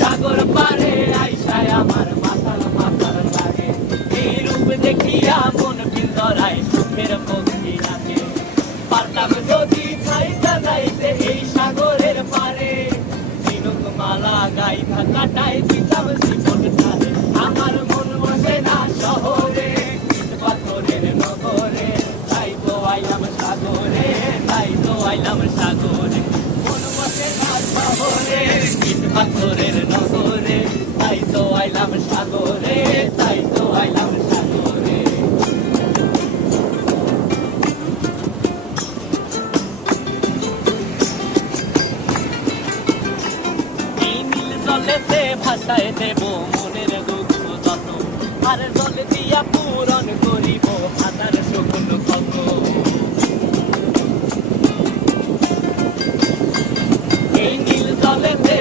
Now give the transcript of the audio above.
সাগর পারে আইসায় আমার মাথার মাথার লাগে এই রূপ দেখিয়া মন পিঞ্জরায় সুখের পক্ষী রাখে পারতাম যদি যাইতে যাইতে এই সাগরের পারে ঝিনুক মালা গাইথা কাটায় দিতাম জীবন ধারে আমার মন বসে না শহরে পাথরের নগরে তাই তো আইলাম সাগরে তাই তো আইলাম সাগরে মন বসে না শহরে পাথরের নগরে তাই তো আইলাম সাগরে তাই তো আইলাম সাগরে এই নীল জলেতে ভাষায় দেব মনের দুঃখ যত আর জলে দিয়া পূরণ করিব হাজার সকল কত এই নীল জলেতে